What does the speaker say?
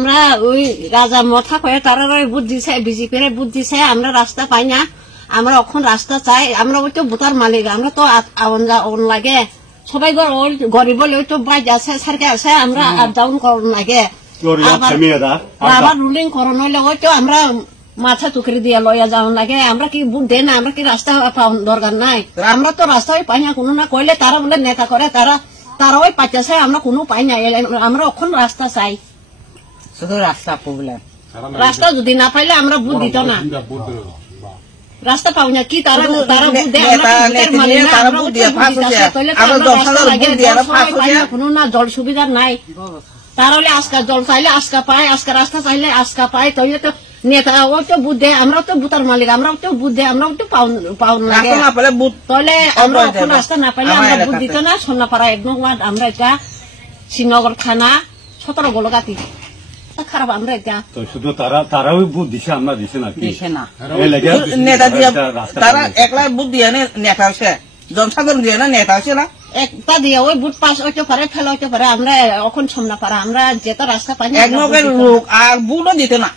আমরা ওই রাজা মথা করে তারা বুট দিছে, বিজেপির বুট দিছে, আমরা রাস্তা পাই না। আমরা এখন রাস্তা চাই। আমরা ওই তো ভোটার মালিক, আমরা তো আউন লাগে সবাই গরিব ওই তো বাইক আছে সারকে আছে, আমরা আপ ডাউন করন লাগে। আবার রুলিং করন হইলে ওই তো আমরা মাথা টুকরি দিয়ে লইয়া যাওয়ান লাগে। আমরা কি বুট দেয় না, আমরা কি রাস্তা পাওয়ার দরকার নাই। আমরা তো রাস্তায় পাই না কোনো না কইলে তারা বলে নেতা করে, তারা ওই পাইতেছে, আমরা কোনো পাই না। আমরা এখন রাস্তা চাই, শুধু রাস্তা প্রবলেম। রাস্তা যদি না পাইলে আমরা বুট দিত না। রাস্তা পাও না কি তারা কোনো না জল সুবিধা নাই। তাহলে আজকা জল চাইলে আজকা পায়, আজকা রাস্তা চাইলে আজকা পায়। তাইলে তো নেতা ওই তো বুট দেয়, আমরাও তো ভোটার মালিক, আমরাও তো বুট দেয়, আমরাও তো পাউন লাগে। তাহলে আমরা রাস্তা না পাইলে আমরা বুট দিত না। সোনাপাড়া 1 নং ওয়ার্ড, আমরা এটা শ্রীনগর থানা 17 গোলগাতি। খারাপ আমরা এটা শুধু তারাও বুট দিছে, আমরা দিছে না নেতা দিয়ে তারা একলা বুট দিয়ে নেতা হয়েছে, জনসাধারণ দিয়ে না নেতা হয়েছে না। একটা দিয়ে ওই বুট পাস হইতে পারে, ফেলা হইতে পারে। আমরা এখন সামনা পারা, আমরা যেটা রাস্তা পাই এক নগের লোক আর বুটও দিতে না।